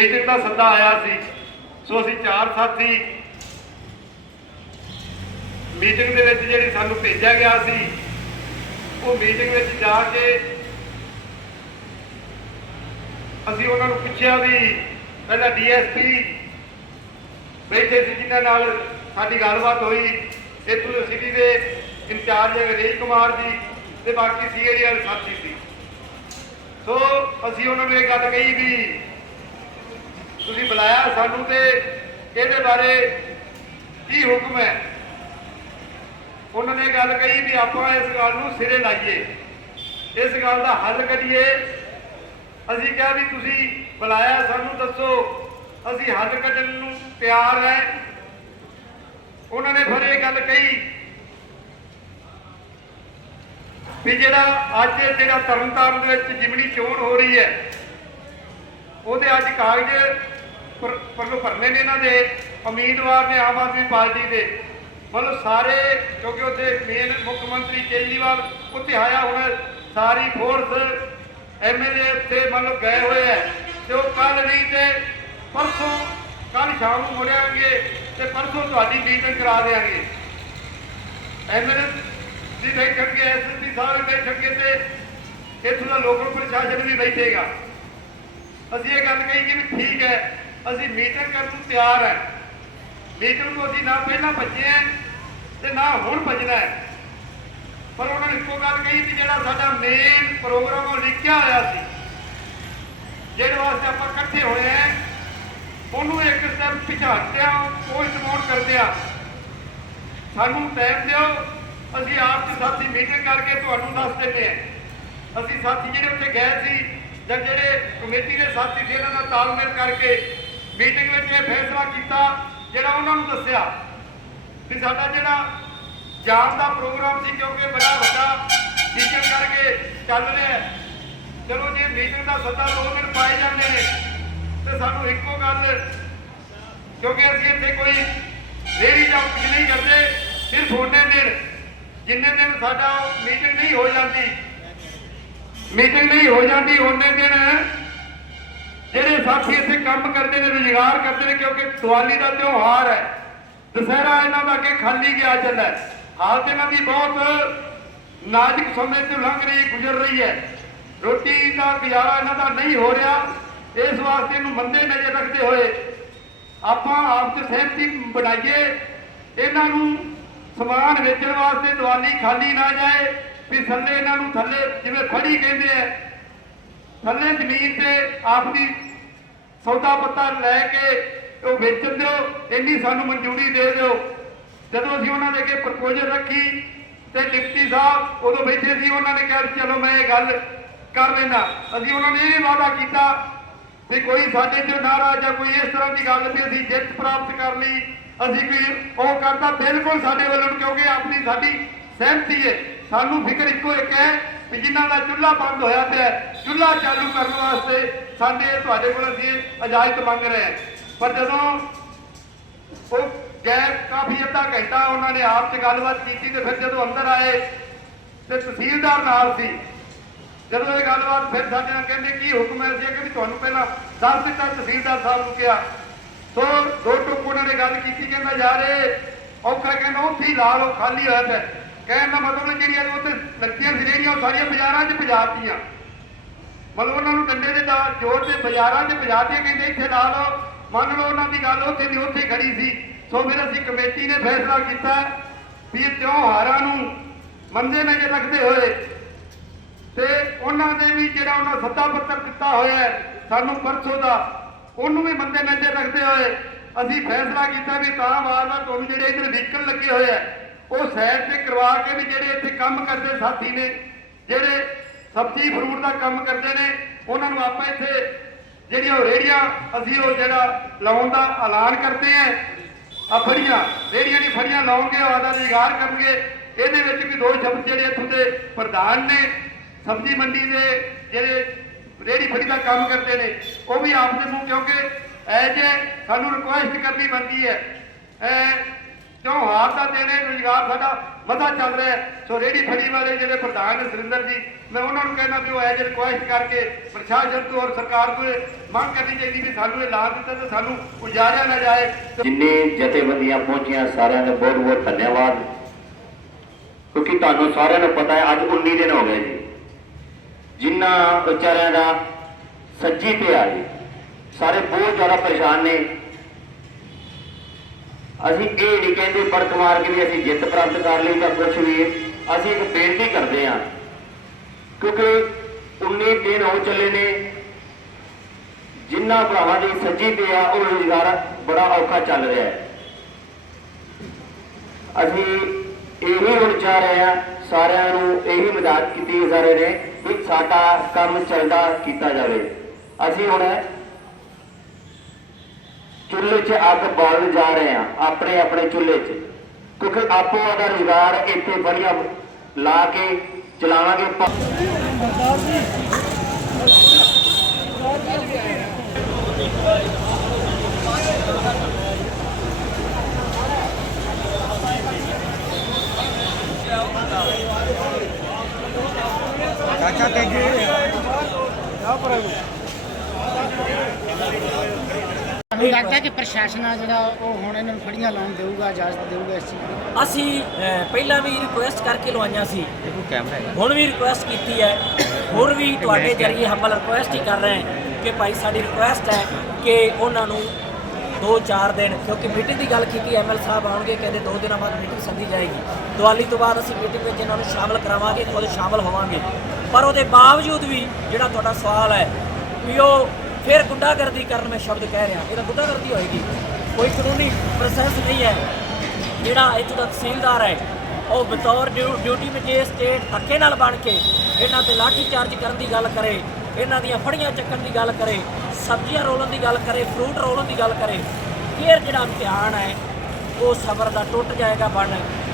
Meeting ਦਾ ਸੱਦਾ ਆਇਆ ਸੀ। ਸੋ ਅਸੀਂ ਚਾਰ ਸਾਥੀ ਮੀਟਿੰਗ ਦੇ ਵਿੱਚ ਜਿਹੜੀ ਸਾਨੂੰ ਭੇਜਿਆ ਗਿਆ ਸੀ, ਉਹ ਮੀਟਿੰਗ ਵਿੱਚ ਜਾ ਕੇ ਅਸੀਂ ਉਹਨਾਂ ਨੂੰ ਪੁੱਛਿਆ ਵੀ ਪਹਿਲਾਂ ਡੀਐਸਪੀ ਬੈਠੇ ਸੀ, ਜਿਨ੍ਹਾਂ ਨਾਲ ਸਾਡੀ ਗੱਲਬਾਤ ਹੋਈ। ਇੱਥੋਂ ਸਿਟੀ ਦੇ ਇੰਚਾਰਜ ਰੇਜ ਕੁਮਾਰ ਜੀ ਤੇ ਬਾਕੀ ਸੀਏਡੀ ਵਾਲੇ ਸਾਥੀ ਸੀ। ਸੋ ਅਸੀਂ ਉਹਨਾਂ ਨੂੰ ਇਹ ਗੱਲ ਕਹੀ ਵੀ ਤੁਸੀਂ ਬੁਲਾਇਆ ਸਾਨੂੰ ਤੇ ਇਹਦੇ ਬਾਰੇ ਕੀ ਹੁਕਮ ਹੈ? ਉਹਨਾਂ ਨੇ ਗੱਲ ਕਹੀ ਵੀ ਆਪਾਂ ਇਸ ਗੱਲ ਨੂੰ ਸਿਰੇ ਲਾਈਏ। ਇਸ ਗੱਲ ਦਾ ਹੱਲ ਕਰੀਏ ਅਸੀਂ ਕਿਹਾ ਵੀ ਤੁਸੀਂ ਬੁਲਾਇਆ, ਸਾਨੂੰ ਦੱਸੋ, ਅਸੀਂ ਹੱਲ ਕੱਢਣ ਨੂੰ ਤਿਆਰ ਹੈ। ਉਹਨਾਂ ਨੇ ਫਿਰ ਇਹ ਗੱਲ ਕਹੀ ਵੀ ਜਿਹੜਾ ਅੱਜ ਜਿਹੜਾ ਤਰਨਤਾਰਨ ਦੇ ਵਿੱਚ ਜਿਮਣੀ ਚੋਣ ਹੋ ਰਹੀ ਹੈ, ਉਹਦੇ ਅੱਜ ਕਾਗਜ਼ ਪਰਲੋ ਭਰਨੇ ਨੇ ਇਹਨਾਂ ਦੇ, ਉਮੀਦਵਾਰ ਨੇ ਆਮ ਆਦਮੀ ਪਾਰਟੀ ਦੇ, ਮਤਲਬ ਸਾਰੇ, ਕਿਉਂਕਿ ਉੱਥੇ ਮੇਨ ਮੁੱਖ ਮੰਤਰੀ ਕੇਜਰੀਵਾਲ ਉੱਥੇ ਆਇਆ, ਹੁਣ ਸਾਰੀ ਫੋਰਸ ਐਮਐਲਏ ਉੱਥੇ ਮਤਲਬ ਗਏ ਹੋਏ ਹੈ ਤੇ ਉਹ ਕੱਲ ਨਹੀਂ ਤੇ ਪਰਸੋਂ ਕੱਲ ਸ਼ਾਮ ਨੂੰ ਮੁੜਿਆਂਗੇ ਤੇ ਪਰਸੋਂ ਤੁਹਾਡੀ ਮੀਟਿੰਗ ਕਰਾ ਦੇਾਂਗੇ ਐਮਐਲਏ ਦੀ ਬੈਠਣਗੇ ਐਸਐਸਪੀ ਸਾਹਿਬ ਵੀ ਬੈਠਣਗੇ ਤੇ ਇੱਥੋਂ ਦਾ ਲੋਕਲ ਪ੍ਰਸ਼ਾਸਨ ਵੀ ਬੈਠੇਗਾ। ਅਸੀਂ ਇਹ ਗੱਲ ਕਹੀ ਕਿ ਵੀ ਠੀਕ ਹੈ ਅਸੀਂ ਮੀਟਿੰਗ ਕਰਨ ਨੂੰ ਤਿਆਰ ਹੈ। ਮੀਟਿੰਗ ਨੂੰ ਅਸੀਂ ਨਾ ਪਹਿਲਾਂ ਭੱਜੇ ਹੈ ਤੇ ਨਾ ਹੁਣ ਭੱਜਣਾ ਹੈ। ਪਰ ਉਹਨਾਂ ਨੇ ਇੱਕੋ ਗੱਲ ਕਹੀ ਕਿ ਜਿਹੜਾ ਸਾਡਾ ਮੇਨ ਪ੍ਰੋਗਰਾਮ ਉਹ ਲਿਖਿਆ ਹੋਇਆ ਸੀ ਜਿਹੜੇ ਵਾਸਤੇ ਆਪਾਂ ਇਕੱਠੇ ਹੋਏ ਆ ਉਹਨੂੰ ਇੱਕ ਸਟੈਪ ਪਿਛਾੜਦਿਆਂ ਉਹ ਕਰਦੇ ਕਰਦਿਆਂ ਸਾਨੂੰ ਟਾਈਮ ਦਿਓ, ਅਸੀਂ ਆਪ ਦੇ ਸਾਥੀ ਮੀਟਿੰਗ ਕਰਕੇ ਤੁਹਾਨੂੰ ਦੱਸ ਦਿੰਦੇ ਹਾਂ। ਅਸੀਂ ਸਾਥੀ ਜਿਹੜੇ ਉੱਥੇ ਗਏ ਸੀ ਜਾਂ ਜਿਹੜੇ ਕਮੇਟੀ ਦੇ ਸਾਥੀ ਸੀ, ਇਹਨਾਂ ਨਾਲ ਤਾਲਮੇਲ ਕਰਕੇ ਮੀਟਿੰਗ ਵਿੱਚ ਇਹ ਫੈਸਲਾ ਕੀਤਾ, ਜਿਹੜਾ ਉਹਨਾਂ ਨੂੰ ਦੱਸਿਆ ਕਿ ਸਾਡਾ ਜਿਹੜਾ ਜਾਣ ਦਾ ਪ੍ਰੋਗਰਾਮ ਸੀ, ਕਿਉਂਕਿ ਬੜਾ ਵੱਡਾ ਟੀਚਰ ਕਰਕੇ ਚੱਲ ਰਿਹਾ ਚਲੋ ਜੇ ਮੀਟਿੰਗ ਦਾ ਸੱਦਾ ਦੋ ਦਿਨ ਪਾਏ ਜਾਂਦੇ ਨੇ, ਤੇ ਸਾਨੂੰ ਇੱਕੋ ਗੱਲ, ਕਿਉਂਕਿ ਅਸੀਂ ਇੱਥੇ ਕੋਈ ਰੇੜੀ ਜਾਂ ਕੁਝ ਨਹੀਂ ਕਰਦੇ, ਸਿਰਫ ਉਹਨੇ ਦਿਨ, ਜਿੰਨੇ ਦਿਨ ਸਾਡਾ ਮੀਟਿੰਗ ਨਹੀਂ ਹੋ ਜਾਂਦੀ, ਮੀਟਿੰਗ ਨਹੀਂ ਹੋ ਜਾਂਦੀ, ਉਹਨੇ ਦਿਨ ਜਿਹੜੇ ਸਾਥੀ ਇੱਥੇ ਕੰਮ ਕਰਦੇ ਨੇ ਰੁਜ਼ਗਾਰ ਕਰਦੇ ਨੇ, ਕਿਉਂਕਿ ਦੀਵਾਲੀ ਦਾ ਤਿਉਹਾਰ ਹੈ। ਦੁਸਹਿਰਾ ਇਹਨਾਂ ਦਾ ਅੱਗੇ ਖਾਲੀ ਗਿਆ ਚੱਲਦਾ ਹੈ। ਹਾਲਤ ਇਹਨਾਂ ਦੀ ਬਹੁਤ ਨਾਜ਼ੁਕ ਸਮੇਂ ਤੋਂ ਲੰਘ ਰਹੀ, ਗੁਜ਼ਰ ਰਹੀ ਹੈ। ਰੋਟੀ ਦਾ ਗੁਜ਼ਾਰਾ ਇਹਨਾਂ ਦਾ ਨਹੀਂ ਹੋ ਰਿਹਾ। ਇਸ ਵਾਸਤੇ ਇਹਨੂੰ ਮੰਦੇ ਨਜ਼ਰ ਰੱਖਦੇ ਹੋਏ ਆਪਾਂ ਆਪ ਤੇ ਸਹਿਮਤੀ ਬਣਾਈਏ, ਇਹਨਾਂ ਨੂੰ ਸਮਾਨ ਵੇਚਣ ਵਾਸਤੇ ਦੀਵਾਲੀ ਖਾਲੀ ਨਾ ਜਾਏ, ਵੀ ਥੱਲੇ ਇਹਨਾਂ ਨੂੰ ਥੱਲੇ ਜਿਵੇਂ ਫੜੀ ਕਹਿੰਦੇ ਆ ਥੱਲੇ ਜ਼ਮੀਨ ਤੇ ਆਪਦੀ ਸੌਦਾ ਪੱਤਾ ਲੈ ਕੇ ਉਹ ਵੇਚਣ ਦਿਓ, ਇੰਨੀ ਸਾਨੂੰ ਮਨਜ਼ੂਰੀ ਦੇ ਦਿਓ। ਜਦੋਂ ਅਸੀਂ ਉਹਨਾਂ ਦੇ ਅੱਗੇ ਪ੍ਰਪੋਜ਼ਲ ਰੱਖੀ ਤੇ ਡਿਪਟੀ ਸਾਹਿਬ ਉਦੋਂ ਬੈਠੇ ਸੀ, ਉਹਨਾਂ ਨੇ ਕਿਹਾ, ਚਲੋ ਮੈਂ ਇਹ ਗੱਲ ਕਰ ਲੈਣਾ ਅਸੀਂ ਉਹਨਾਂ ਨੇ ਇਹ ਵੀ ਵਾਅਦਾ ਕੀਤਾ ਕਿ ਕੋਈ ਸਾਡੇ ਤੇ ਨਾਰਾਜ਼ ਜਾਂ ਕੋਈ ਇਸ ਤਰ੍ਹਾਂ ਦੀ ਗੱਲ ਵੀ ਅਸੀਂ ਜਿੱਤ ਪ੍ਰਾਪਤ ਕਰ ਲਈ, ਅਸੀਂ ਕੋਈ ਉਹ ਕਰਦਾ, ਬਿਲਕੁਲ ਸਾਡੇ ਵੱਲੋਂ, ਕਿਉਂਕਿ ਆਪਣੀ ਸਾਡੀ ਸਹਿਮਤੀ ਹੈ। ਸਾਨੂੰ ਫਿਕਰ ਇੱਕੋ ਇੱਕ ਹੈ ਵੀ ਜਿਨ੍ਹਾਂ ਦਾ ਚੁੱਲ੍ਹਾ ਬੰਦ ਹੋਇਆ ਪਿਆ ਚੁੱਲ੍ਹਾ ਚਾਲੂ ਕਰਨ ਵਾਸਤੇ ਸਾਡੇ ਤੁਹਾਡੇ ਕੋਲ ਅਸੀਂ ਇਜਾਜ਼ਤ ਮੰਗ ਰਹੇ ਹਾਂ। ਪਰ ਜਦੋਂ ਉਹ ਗਏ ਕਾਫੀ ਅੱਧਾ ਘੰਟਾ ਉਹਨਾਂ ਨੇ ਆਪ ਚ ਗੱਲਬਾਤ ਕੀਤੀ ਤੇ ਫਿਰ ਜਦੋਂ ਅੰਦਰ ਆਏ ਤੇ ਤਹਿਸੀਲਦਾਰ ਨਾਲ ਸੀ, ਜਦੋਂ ਇਹ ਗੱਲਬਾਤ ਫਿਰ ਸਾਡੇ ਨਾਲ ਕਹਿੰਦੇ, ਕੀ ਹੁਕਮ ਹੈ ਸੀ ਕਿ ਵੀ ਤੁਹਾਨੂੰ ਪਹਿਲਾਂ ਦੱਸ ਦਿੱਤਾ? ਤਹਿਸੀਲਦਾਰ ਸਾਹਿਬ ਨੂੰ ਕਿਹਾ। ਸੋ ਦੋ ਟੁਕ ਉਹਨਾਂ ਨੇ ਗੱਲ ਕੀਤੀ, ਕਹਿੰਦਾ, ਯਾਰ ਇਹ ਔਖਾ ਕਹਿੰਦਾ, ਉੱਥੇ ਲਾਲ ਉਹ ਖਾਲੀ ਹੋਇਆ ਪਿਆ ਕਹਿਣ ਦਾ ਮਤਲਬ ਜਿਹੜੀਆਂ ਉੱਥੇ ਲੱਗੀਆਂ ਸੀ ਜਿਹੜੀਆਂ, ਉਹ ਸਾਰੀਆਂ ਬਾਜ਼ਾਰਾਂ 'ਚ ਭਜਾਤੀਆਂ ਮਤਲਬ ਉਹਨਾਂ ਨੂੰ ਡੰਡੇ ਦੇ ਨਾਲ ਜੋਰ ਤੇ ਬਾਜ਼ਾਰਾਂ 'ਚ ਭਜਾਤੀਆਂ ਕਹਿੰਦੇ ਇੱਥੇ ਲਾ ਲਓ। ਮੰਨ ਲਓ ਉਹਨਾਂ ਦੀ ਗੱਲ ਉੱਥੇ ਦੀ ਉੱਥੇ ਖੜੀ ਸੀ। ਸੋ ਫਿਰ ਅਸੀਂ ਕਮੇਟੀ ਨੇ ਫੈਸਲਾ ਕੀਤਾ ਵੀ ਤਿਉਹਾਰਾਂ ਨੂੰ ਮੰਦੇ ਨਜ਼ਰ ਰੱਖਦੇ ਹੋਏ ਤੇ ਉਹਨਾਂ ਦੇ ਵੀ ਜਿਹੜਾ ਉਹਨਾਂ ਸੱਤਾ ਪੱਤਰ ਦਿੱਤਾ ਹੋਇਆ ਸਾਨੂੰ ਪਰਸੋਂ ਦਾ, ਉਹਨੂੰ ਵੀ ਬੰਦੇ ਨਜ਼ਰ ਰੱਖਦੇ ਹੋਏ ਅਸੀਂ ਫੈਸਲਾ ਕੀਤਾ ਵੀ ਤਾਂ ਵਾਰ-ਵਾਰ ਤੁਹਾਨੂੰ ਜਿਹੜੇ ਇੱਧਰ ਵਹੀਕਲ ਲੱਗੇ ਹੋਏ ਆ ਉਹ ਸੈਰ ਤੇ ਕਰਵਾ ਕੇ ਵੀ ਜਿਹੜੇ ਇੱਥੇ ਕੰਮ ਕਰਦੇ ਸਾਥੀ ਨੇ, ਜਿਹੜੇ ਸਬਜ਼ੀ ਫਰੂਟ ਦਾ ਕੰਮ ਕਰਦੇ ਨੇ, ਉਹਨਾਂ ਨੂੰ ਆਪਾਂ ਇੱਥੇ ਜਿਹੜੀਆਂ ਉਹ ਰੇੜੀਆਂ ਅਸੀਂ ਉਹ ਜਿਹੜਾ ਲਾਉਣ ਦਾ ਐਲਾਨ ਕਰਦੇ ਆ ਆ ਫੜੀਆਂ ਰੇੜੀਆਂ ਦੀ ਫੜੀਆਂ ਲਾਉਣਗੇ ਉਹ ਆਦਾ ਰੁਜ਼ਗਾਰ ਕਰਨਗੇ। ਇਹਦੇ ਵਿੱਚ ਵੀ ਦੋ ਸ਼ਬਦ ਜਿਹੜੇ ਇੱਥੋਂ ਦੇ ਪ੍ਰਧਾਨ ਨੇ, ਸਬਜ਼ੀ ਮੰਡੀ ਦੇ ਜਿਹੜੇ ਰੇੜੀ ਫੜੀ ਦਾ ਕੰਮ ਕਰਦੇ ਨੇ, ਉਹ ਵੀ ਆਪ ਦੇ ਨੂੰ ਕਿਉਂਕਿ ਐ ਜੇ ਸਾਨੂੰ ਰਿਕੁਐਸਟ ਕਰਨੀ ਬਣਦੀ ਹੈ ਕਿਉਂ? ਹਾਰ ਦਾ ਦੇਣੇ ਰੁਜ਼ਗਾਰ ਸਾਡਾ ਵਧਾ ਚੱਲ ਰਿਹਾ ਸੋ ਰੇੜੀ ਫੜੀ ਵਾਲੇ ਜਿਹੜੇ ਪ੍ਰਧਾਨ ਨੇ ਜੀ, ਮੈਂ ਉਹਨਾਂ ਨੂੰ ਕਹਿਣਾ ਵੀ ਉਹ ਐਜ ਰਿਕੁਐਸਟ ਕਰਕੇ ਪ੍ਰਸ਼ਾਸਨ ਤੋਂ ਔਰ ਸਰਕਾਰ ਤੋਂ ਮੰਗ ਕਰਨੀ ਚਾਹੀਦੀ ਵੀ ਸਾਨੂੰ ਇਹ ਲਾਭ ਦਿੱਤਾ ਤੇ ਸਾਨੂੰ ਉਜਾੜਿਆ ਨਾ ਜਾਏ। ਜਿੰਨੇ ਜਥੇਬੰਦੀਆਂ ਪਹੁੰਚੀਆਂ, ਸਾਰਿਆਂ ਦਾ ਬਹੁਤ ਬਹੁਤ ਧੰਨਵਾਦ। ਕਿਉਂਕਿ ਤੁਹਾਨੂੰ ਸਾਰਿਆਂ ਨੂੰ ਪਤਾ ਹੈ, ਅੱਜ 19 ਦਿਨ ਹੋ ਗਏ ਜੀ। ਜਿਨ੍ਹਾਂ ਵਿਚਾਰਿਆਂ ਦਾ ਸੱਜੀ ਪਿਆ ਜੀ, ਸਾਰੇ ਬਹੁਤ ਜ਼ਿਆਦਾ ਪਰੇਸ਼ਾਨ ਨੇ। ਅਸੀਂ ਇਹ ਨਹੀਂ ਕਹਿੰਦੇ ਬੜਕ ਮਾਰ ਕੇ ਵੀ ਅਸੀਂ ਜਿੱਤ ਪ੍ਰਾਪਤ ਕਰ ਲਈ ਤਾਂ ਕੁਝ ਵੀ। ਅਸੀਂ ਇੱਕ ਬੇਨਤੀ ਕਰਦੇ ਹਾਂ। ਕਿਉਂਕਿ 19 ਦਿਨ ਹੋ ਚੱਲੇ ਨੇ ਜਿਨ੍ਹਾਂ ਭਰਾਵਾਂ ਦੀ ਸੱਜੀ ਤੇ ਆ, ਉਹ ਰੁਜ਼ਗਾਰ ਬੜਾ ਔਖਾ ਚੱਲ ਰਿਹਾ ਹੈ। ਅਸੀਂ ਇਹੀ ਹੁਣ ਚਾਹ ਰਹੇ ਆ ਸਾਰਿਆਂ ਨੂੰ ਇਹੀ ਮਦਦ ਕੀਤੀ ਜਾ ਰਹੇ ਨੇ ਵੀ ਸਾਡਾ ਕੰਮ ਚੱਲਦਾ ਕੀਤਾ ਜਾਵੇ। ਅਸੀਂ ਹੁਣ ਚੁੱਲ੍ਹੇ 'ਚ ਅੱਗ ਬਾਲਣ ਜਾ ਰਹੇ ਆ ਆਪਣੇ ਆਪਣੇ ਚੁੱਲ੍ਹੇ 'ਚ। ਕਿਉਂਕਿ ਆਪੋ ਦਾ ਰੁਜ਼ਗਾਰ ਇੱਥੇ ਬੜੀਆਂ ਲਾ ਕੇ ਚਲਾਵਾਂਗੇ ਪ- ਮੈਨੂੰ ਲੱਗਦਾ ਕਿ ਪ੍ਰਸ਼ਾਸਨ ਆ ਜਿਹੜਾ ਉਹ ਹੁਣ ਇਹਨਾਂ ਨੂੰ ਫੜੀਆਂ ਲਾਉਣ ਦੇਊਗਾ ਇਜਾਜ਼ਤ ਦੇਊਗਾ ਇਸ ਚੀਜ਼ ਦੀ। ਅਸੀਂ ਅਹ, ਪਹਿਲਾਂ ਵੀ ਰਿਕੁਐਸਟ ਕਰਕੇ ਲਵਾਈਆਂ ਸੀ। ਹੁਣ ਵੀ ਰਿਕੁਐਸਟ ਕੀਤੀ ਹੈ। ਹੁਣ ਵੀ ਤੁਹਾਡੇ ਜਰੀਏ ਹਮਲ ਰਿਕੁਐਸਟ ਹੀ ਕਰ ਰਹੇ ਹਾਂ ਕਿ ਭਾਈ ਸਾਡੀ ਰਿਕੁਐਸਟ ਹੈ ਕਿ ਉਹਨਾਂ ਨੂੰ 2-4 ਦਿਨ ਕਿਉਂਕਿ ਮੀਟਿੰਗ ਦੀ ਗੱਲ ਕੀਤੀ ਐਮਐਲ ਸਾਹਿਬ ਆਉਣਗੇ ਕਹਿੰਦੇ 2 ਦਿਨਾਂ ਬਾਅਦ ਮੀਟਿੰਗ ਸੱਦੀ ਜਾਏਗੀ। ਦੀਵਾਲੀ ਤੋਂ ਬਾਅਦ ਅਸੀਂ ਮੀਟਿੰਗ ਵਿੱਚ ਇਹਨਾਂ ਨੂੰ ਸ਼ਾਮਲ ਕਰਾਵਾਂਗੇ ਖੁਦ ਸ਼ਾਮਲ ਹੋਵਾਂਗੇ। ਪਰ ਉਹਦੇ ਬਾਵਜੂਦ ਵੀ ਜਿਹੜਾ ਤੁਹਾਡਾ ਸਵਾਲ ਹੈ ਵੀ ਉਹ ਫਿਰ ਗੁੰਡਾਗਰਦੀ ਕਰਨ ਮੈਂ ਸ਼ਬਦ ਕਹਿ ਰਿਹਾ। ਇਹ ਤਾਂ ਗੁੰਡਾਗਰਦੀ ਹੋਏਗੀ। ਕੋਈ ਕਾਨੂੰਨੀ ਪ੍ਰੋਸੈਸ ਨਹੀਂ ਹੈ। ਜਿਹੜਾ ਇੱਥੋਂ ਦਾ ਤਹਿਸੀਲਦਾਰ ਹੈ, ਉਹ ਬਤੌਰ ਡਿਊ- ਡਿਊਟੀ ਸਟੇਟ ਧੱਕੇ ਨਾਲ ਬਣ ਕੇ ਇਹਨਾਂ ਤੇ ਲਾਠੀ ਚਾਰਜ ਕਰਨ ਦੀ ਗੱਲ ਕਰੇ, ਇਹਨਾਂ ਦੀਆਂ ਫੜੀਆਂ ਚੱਕਣ ਦੀ ਗੱਲ ਕਰੇ, ਸਬਜ਼ੀਆਂ ਰੋਲਣ ਦੀ ਗੱਲ ਕਰੇ ਫਰੂਟ ਰੋਲਣ ਦੀ ਗੱਲ ਕਰੇ, ਫਿਰ ਜਿਹੜਾ ਇਮਤਿਹਾਨ ਹੈ, ਉਹ ਸਬਰ ਦਾ ਟੁੱਟ ਜਾਏਗਾ, ਬਣ,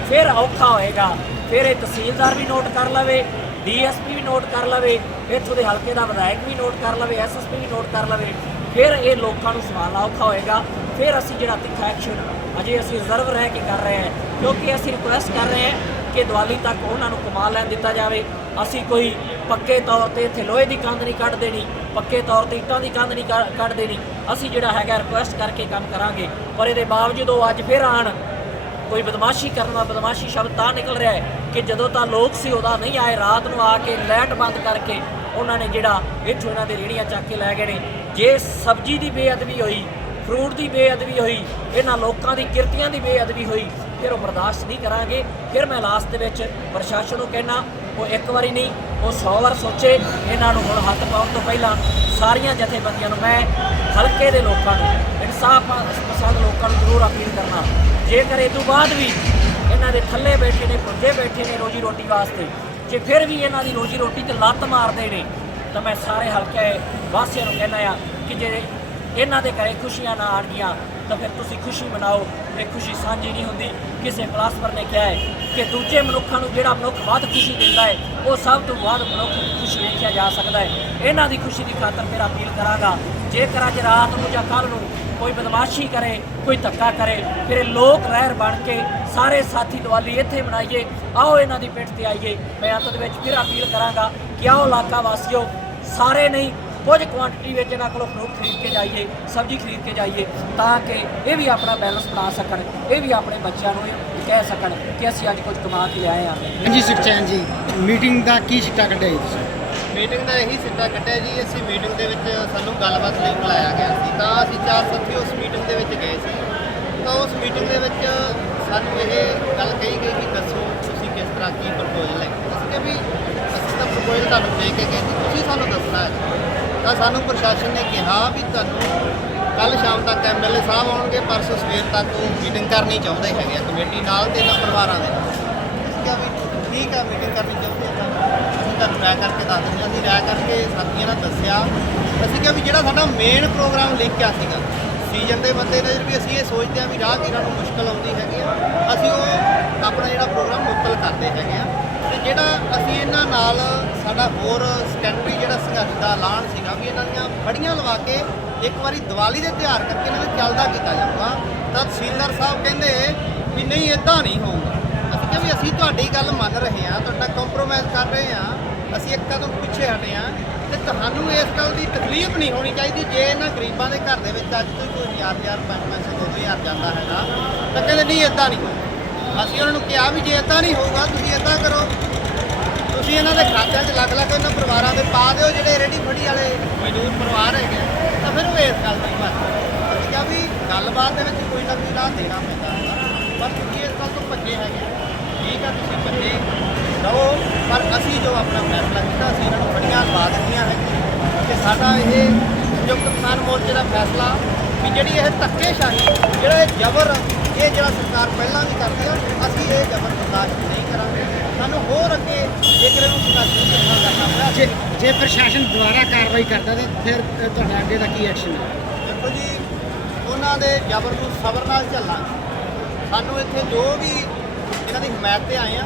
ਫਿਰ ਔਖਾ ਹੋਏਗਾ। ਫਿਰ ਇਹ ਤਹਿਸੀਲਦਾਰ ਵੀ ਨੋਟ ਕਰ ਲਵੇ ਡੀਐਸਪੀ ਵੀ ਨੋਟ ਕਰ ਲਵੇ, ਇੱਥੋਂ ਦੇ ਹਲਕੇ ਦਾ ਵਿਧਾਇਕ ਵੀ ਨੋਟ ਕਰ ਲਵੇ ਐਸਐਸਪੀ ਵੀ ਨੋਟ ਕਰ ਲਵੇ, ਫਿਰ ਇਹ ਲੋਕਾਂ ਨੂੰ ਸੰਭਾਲਣਾ ਔਖਾ ਹੋਏਗਾ, ਫਿਰ ਅਸੀਂ ਜਿਹੜਾ ਤਿੱਖਾ ਐਕਸ਼ਨ ਅਜੇ ਅਸੀਂ ਰਿਜ਼ਰਵ ਰਹਿ ਕੇ ਕਰ ਰਹੇ ਹਾਂ, ਕਿਉਂਕਿ ਅਸੀਂ ਰਿਕੁਐਸਟ ਕਰ ਰਹੇ ਹਾਂ ਕਿ ਦੀਵਾਲੀ ਤੱਕ ਉਹਨਾਂ ਨੂੰ ਕਮਾ ਲੈਣ ਦਿੱਤਾ ਜਾਵੇ, ਅਸੀਂ ਕੋਈ ਪੱਕੇ ਤੌਰ ਤੇ ਇੱਥੇ ਲੋਹੇ ਦੀ ਕੰਧ ਨਹੀਂ ਕੱਢ ਦੇਣੀ, ਪੱਕੇ ਤੌਰ ਤੇ ਇੱਟਾਂ ਦੀ ਕੰਧ ਨਹੀਂ ਕੱਢ- ਕੱਢ ਦੇਣੀ, ਅਸੀਂ ਜਿਹੜਾ ਹੈਗਾ ਰਿਕੁਐਸਟ ਕਰਕੇ ਕੰਮ ਕਰਾਂਗੇ, ਪਰ ਇਹਦੇ ਬਾਵਜੂਦ ਉਹ ਅੱਜ ਫਿਰ ਆਣ ਕੋਈ ਬਦਮਾਸ਼ੀ ਕਰਨ ਦਾ ਬਦਮਾਸ਼ੀ ਸ਼ਬਦ ਤਾਂ ਨਿਕਲ ਰਿਹਾ ਹੈ ਕਿ ਜਦੋਂ ਤਾਂ ਲੋਕ ਸੀ ਉਹਦਾ ਨਹੀਂ ਆਏ, ਰਾਤ ਨੂੰ ਆ ਕੇ ਲਾਈਟ ਬੰਦ ਕਰਕੇ ਉਹਨਾਂ ਨੇ ਜਿਹੜਾ ਇੱਥੋਂ ਇਹਨਾਂ ਦੇ ਰੇੜੀਆਂ ਚੱਕ ਕੇ ਲੈ ਗਏ ਨੇ। ਜੇ ਸਬਜ਼ੀ ਦੀ ਬੇਅਦਬੀ ਹੋਈ, ਫਰੂਟ ਦੀ ਬੇਅਦਬੀ ਹੋਈ, ਇਹਨਾਂ ਲੋਕਾਂ ਦੀ ਕਿਰਤੀਆਂ ਦੀ ਬੇਅਦਬੀ ਹੋਈ, ਫਿਰ ਉਹ ਬਰਦਾਸ਼ਤ ਨਹੀਂ ਕਰਾਂਗੇ। ਫਿਰ ਮੈਂ ਲਾਸਟ ਦੇ ਵਿੱਚ ਪ੍ਰਸ਼ਾਸਨ ਨੂੰ ਕਹਿਣਾ ਉਹ ਇੱਕ ਵਾਰੀ ਨਹੀਂ, ਉਹ 100 ਵਾਰ ਸੋਚੇ, ਇਹਨਾਂ ਨੂੰ ਹੁਣ ਹੱਥ ਪਾਉਣ ਤੋਂ ਪਹਿਲਾਂ ਸਾਰੀਆਂ ਜਥੇਬੰਦੀਆਂ ਨੂੰ ਮੈਂ ਹਲਕੇ ਦੇ ਲੋਕਾਂ ਨੂੰ, ਇਨਸਾਫ ਪਸੰਦ ਲੋਕਾਂ ਨੂੰ ਜ਼ਰੂਰ ਅਪੀਲ ਕਰਨਾ। ਜੇਕਰ ਇਹ ਤੋਂ ਬਾਅਦ ਵੀ ਇਹਨਾਂ ਦੇ ਥੱਲੇ ਬੈਠੇ ਨੇ ਪੁੱਜੇ ਬੈਠੇ ਨੇ ਰੋਜੀ ਰੋਟੀ ਵਾਸਤੇ, ਜੇ ਫਿਰ ਵੀ ਇਹਨਾਂ ਦੀ ਰੋਜੀ ਰੋਟੀ ਤੇ ਲੱਤ ਮਾਰਦੇ ਨੇ, ਤਾਂ ਮੈਂ ਸਾਰੇ ਹਲਕੇ ਵਾਸੀਆਂ ਨੂੰ ਕਹਿਣਾ ਆ ਕਿ ਜੇ ਇਹਨਾਂ ਦੇ ਘਰੇ ਖੁਸ਼ੀਆਂ ਨਾ ਆਣਗੀਆਂ ਤਾਂ ਫਿਰ ਤੁਸੀਂ ਖੁਸ਼ੀ ਮਨਾਓ ਇਹ ਖੁਸ਼ੀ ਸਾਂਝੀ ਨਹੀਂ ਹੁੰਦੀ। ਕਿਸੇ ਫਿਲਾਸਫਰ ਨੇ ਕਿਹਾ ਹੈ ਕਿ ਦੂਜੇ ਮਨੁੱਖਾਂ ਨੂੰ ਜਿਹੜਾ ਮਨੁੱਖ ਵੱਧ ਖੁਸ਼ੀ ਦਿੰਦਾ ਹੈ, ਉਹ ਸਭ ਤੋਂ ਵੱਧ ਮਨੁੱਖ ਖੁਸ਼ੀ ਵੇਖਿਆ ਜਾ ਸਕਦਾ ਹੈ। ਇਹਨਾਂ ਦੀ ਖੁਸ਼ੀ ਦੀ ਖਾਤਰ ਮੇਰਾ ਅਪੀਲ ਕਰਾਂਗਾ, ਜੇਕਰ ਅੱਜ ਰਾਤ ਨੂੰ ਜਾਂ ਕੱਲ ਨੂੰ ਕੋਈ ਬਦਮਾਸ਼ੀ ਕਰੇ, ਕੋਈ ਧੱਕਾ ਕਰੇ, ਫਿਰ ਇਹ ਲੋਕ ਰਹਿਰ ਬਣ ਕੇ ਸਾਰੇ ਸਾਥੀ ਦੀਵਾਲੀ ਇੱਥੇ ਮਨਾਈਏ। ਆਓ ਇਹਨਾਂ ਦੀ ਪਿੱਠ ਤੇ ਆਈਏ। ਮੈਂ ਅੰਤ ਦੇ ਵਿੱਚ ਫਿਰ ਅਪੀਲ ਕਰਾਂਗਾ ਕਿ ਆਓ ਇਲਾਕਾ ਵਾਸੀਓ, ਸਾਰੇ ਨਹੀਂ ਕੁਝ ਕੁਆਂਟੀਟੀ ਵਿੱਚ ਇਹਨਾਂ ਕੋਲੋਂ ਫਰੂਟ ਖਰੀਦ ਕੇ ਜਾਈਏ ਸਬਜ਼ੀ ਖਰੀਦ ਕੇ ਜਾਈਏ ਤਾਂ ਕਿ ਇਹ ਵੀ ਆਪਣਾ ਬੈਲੈਂਸ ਬਣਾ ਸਕਣ ਇਹ ਵੀ ਆਪਣੇ ਬੱਚਿਆਂ ਨੂੰ ਇਹ ਕਹਿ ਸਕਣ ਕਿ ਅਸੀਂ ਅੱਜ ਕੁਝ ਕਮਾ ਕੇ ਲਿਆਏ ਹਾਂ ਹਾਂਜੀ ਸੁਖਚੈਨ ਜੀ ਮੀਟਿੰਗ ਦਾ ਕੀ ਸਿੱਟਾ ਕੱਢਿਆ ਜੀ ਤੁਸੀਂ? ਮੀਟਿੰਗ ਦਾ ਇਹੀ ਸਿੱਟਾ ਕੱਢਿਆ ਜੀ ਅਸੀਂ ਮੀਟਿੰਗ ਦੇ ਵਿੱਚ ਸਾਨੂੰ ਗੱਲਬਾਤ ਲਈ ਬੁਲਾਇਆ ਗਿਆ ਸੀ ਤਾਂ ਅਸੀਂ ਚਾਰ ਸਾਥੀ ਉਸ ਮੀਟਿੰਗ ਦੇ ਵਿੱਚ ਗਏ ਸੀ। ਤਾਂ ਉਸ ਮੀਟਿੰਗ ਦੇ ਵਿੱਚ ਸਾਨੂੰ ਇਹ ਗੱਲ ਕਹੀ ਗਈ ਕਿ ਦੱਸੋ ਤੁਸੀਂ ਕਿਸ ਤਰ੍ਹਾਂ ਕੀ ਪ੍ਰਪੋਜ਼ਲ ਹੈ। ਅਸੀਂ ਵੀ ਅਸੀਂ ਤਾਂ ਪ੍ਰਪੋਜ਼ਲ ਤੁਹਾਨੂੰ ਦੇ ਕੇ ਗਏ ਸੀ ਤੁਸੀਂ ਸਾਨੂੰ ਦੱਸਣਾ ਹੈ। ਤਾਂ ਸਾਨੂੰ ਪ੍ਰਸ਼ਾਸਨ ਨੇ ਕਿਹਾ ਵੀ ਤੁਹਾਨੂੰ ਕੱਲ ਸ਼ਾਮ ਤੱਕ ਐਮਐਲਏ ਸਾਹਿਬ ਆਉਣਗੇ, ਪਰਸੋਂ ਸਵੇਰ ਤੱਕ ਉਹ ਮੀਟਿੰਗ ਕਰਨੀ ਚਾਹੁੰਦੇ ਹੈਗੇ ਆ ਕਮੇਟੀ ਨਾਲ ਤੇ ਇਹਨਾਂ ਪਰਿਵਾਰਾਂ ਦੇ ਨਾਲ। ਅਸੀਂ ਕਿਹਾ ਵੀ, ਠੀਕ ਆ ਮੀਟਿੰਗ ਕਰਨੀ ਚਾਹੁੰਦੇ ਆ ਤਾਂ ਅਸੀਂ ਤੁਹਾਨੂੰ ਰਾਇ ਕਰਕੇ ਦੱਸ ਦਿੰਦੇ ਹਾਂ। ਅਸੀਂ ਰਾਇ ਕਰਕੇ ਸਾਥੀਆਂ ਨਾਲ ਦੱਸਿਆ। ਅਸੀਂ ਕਿਹਾ ਵੀ ਜਿਹੜਾ ਸਾਡਾ ਮੇਨ ਪ੍ਰੋਗਰਾਮ ਲਿਖਿਆ ਸੀਗਾ, ਸੀਜ਼ਨ ਦੇ ਬੰਦੇ ਨਜ਼ਰ ਵੀ ਅਸੀਂ ਇਹ ਸੋਚਦੇ ਹਾਂ ਵੀ ਰਾਹਗੀਰਾਂ ਨੂੰ ਮੁਸ਼ਕਲ ਆਉਂਦੀ ਹੈਗੀ ਆ। ਅਸੀਂ ਉਹ ਆਪਣਾ ਜਿਹੜਾ ਪ੍ਰੋਗਰਾਮ ਮੁਕਤਲ ਕਰਦੇ ਹੈਗੇ ਆ। ਜਿਹੜਾ ਅਸੀਂ ਇਹਨਾਂ ਨਾਲ ਸਾਡਾ ਹੋਰ ਸੈਕੰਡਰੀ ਜਿਹੜਾ ਸੰਘਰਸ਼ ਦਾ ਐਲਾਨ ਸੀਗਾ ਵੀ ਇਹਨਾਂ ਦੀਆਂ ਫੜੀਆਂ ਲਵਾ ਕੇ ਇੱਕ ਵਾਰੀ ਦੀਵਾਲੀ ਦੇ ਤਿਉਹਾਰ ਕਰਕੇ ਇਹਨਾਂ ਨੂੰ ਚੱਲਦਾ ਕੀਤਾ ਜਾਊਗਾ, ਤਾਂ ਤਹਿਸੀਲਦਾਰ ਸਾਹਿਬ ਕਹਿੰਦੇ ਵੀ ਨਹੀਂ ਇਦਾਂ ਨਹੀਂ ਹੋਊਗਾ। ਅਸੀਂ ਕਿਹਾ ਵੀ ਅਸੀਂ ਤੁਹਾਡੀ ਗੱਲ ਮੰਨ ਰਹੇ ਹਾਂ, ਤੁਹਾਡਾ ਕੰਪਰੋਮਾਈਜ਼ ਕਰ ਰਹੇ ਹਾਂ, ਅਸੀਂ ਇੱਕ ਕਦਮ ਪਿੱਛੇ ਹਟੇ ਹਾਂ ਤੇ ਤੁਹਾਨੂੰ ਇਸ ਗੱਲ ਦੀ ਤਕਲੀਫ ਨਹੀਂ ਹੋਣੀ ਚਾਹੀਦੀ। ਜੇ ਇਹਨਾਂ ਗਰੀਬਾਂ ਦੇ ਘਰ ਦੇ ਵਿੱਚ ਅੱਜ ਤੋਂ ਕੋਈ ਹਜ਼ਾਰ ਹਜ਼ਾਰ, ਪੰਜ ਪੰਜ ਦੋ ਦੋ ਹਜ਼ਾਰ ਜਾਂਦਾ ਹੈਗਾ ਤਾਂ ਕਹਿੰਦੇ ਨਹੀਂ ਇਦਾਂ ਨਹੀਂ ਹੋਊਗਾ। ਅਸੀਂ ਉਹਨਾਂ ਨੂੰ ਕਿਹਾ ਵੀ ਜੇ ਇਦਾਂ ਨਹੀਂ ਹੋਊਗਾ, ਤੁਸੀਂ ਇਦਾਂ ਕਰੋ। ਤੁਸੀਂ ਇਹਨਾਂ ਦੇ ਖਾਤਿਆਂ 'ਚ ਲੱਗ ਲੱਗ ਇਹਨਾਂ ਪਰਿਵਾਰਾਂ ਦੇ ਪਾ ਦਿਓ, ਜਿਹੜੇ ਰੇੜੀ ਫੜੀ ਵਾਲੇ ਮਜ਼ਦੂਰ ਪਰਿਵਾਰ ਹੈਗੇ ਤਾਂ ਫਿਰ ਉਹ ਇਸ ਗੱਲ ਤੋਂ ਹੀ ਬਚ ਅਸੀਂ ਕਿਹਾ ਵੀ ਗੱਲਬਾਤ ਦੇ ਵਿੱਚ ਕੋਈ ਨਾ ਕੋਈ ਰਾਹ ਦੇਣਾ ਪੈਂਦਾ ਹੈ ਪਰ ਤੁਸੀਂ ਇਸ ਗੱਲ ਤੋਂ ਭੱਜੇ ਹੈਗੇ ਠੀਕ ਆ, ਤੁਸੀਂ ਭੱਜੇ। ਰਹੋ, ਪਰ ਅਸੀਂ ਜੋ ਆਪਣਾ ਫੈਸਲਾ ਕੀਤਾ, ਅਸੀਂ ਇਹਨਾਂ ਨੂੰ ਬੜੀਆਂ ਲਵਾ ਦਿੱਤੀਆਂ ਹੈਗੀਆਂ ਕਿ ਸਾਡਾ ਇਹ ਸੰਯੁਕਤ ਕਿਸਾਨ ਮੋਰਚੇ ਦਾ ਫੈਸਲਾ ਵੀ ਜਿਹੜੀ ਇਹ ਧੱਕੇਸ਼ਾਹੀ, ਜਿਹੜਾ ਇਹ ਜ਼ਬਰ, ਇਹ ਜਿਹੜਾ ਸਰਕਾਰ ਪਹਿਲਾਂ ਵੀ ਕਰਦੀ ਆ, ਅਸੀਂ ਇਹ ਜ਼ਬਰ ਬਰਦਾਸ਼ਤ ਨਹੀਂ ਕਰਾਂਗੇ। ਸਾਨੂੰ ਹੋਰ ਅੱਗੇ ਜੇਕਰ ਇਹਨੂੰ ਨਹੀਂ ਕਰਨਾ ਪਿਆ ਜੇ ਜੇ ਪ੍ਰਸ਼ਾਸਨ ਦੁਬਾਰਾ ਕਾਰਵਾਈ ਕਰਦਾ ਤੇ ਫਿਰ ਤੁਹਾਡਾ ਅੱਗੇ ਦਾ ਕੀ ਐਕਸ਼ਨ ਹੈ? ਦੇਖੋ ਜੀ ਉਹਨਾਂ ਦੇ ਜ਼ਬਰ ਨੂੰ ਸਬਰ ਨਾਲ ਚੱਲਾਂਗੇ। ਸਾਨੂੰ ਇੱਥੇ ਜੋ ਵੀ ਇਹਨਾਂ ਦੀ ਹਮਾਇਤ ਤੇ ਆਏ ਆ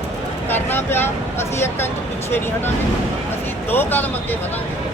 ਕਰਨਾ ਪਿਆ ਅਸੀਂ ਇੱਕ ਇੰਚ ਪਿੱਛੇ ਨਹੀਂ ਹਟਾਂਗੇ। ਅਸੀਂ ਦੋ ਕਦਮ ਅੱਗੇ ਵਧਾਂਗੇ।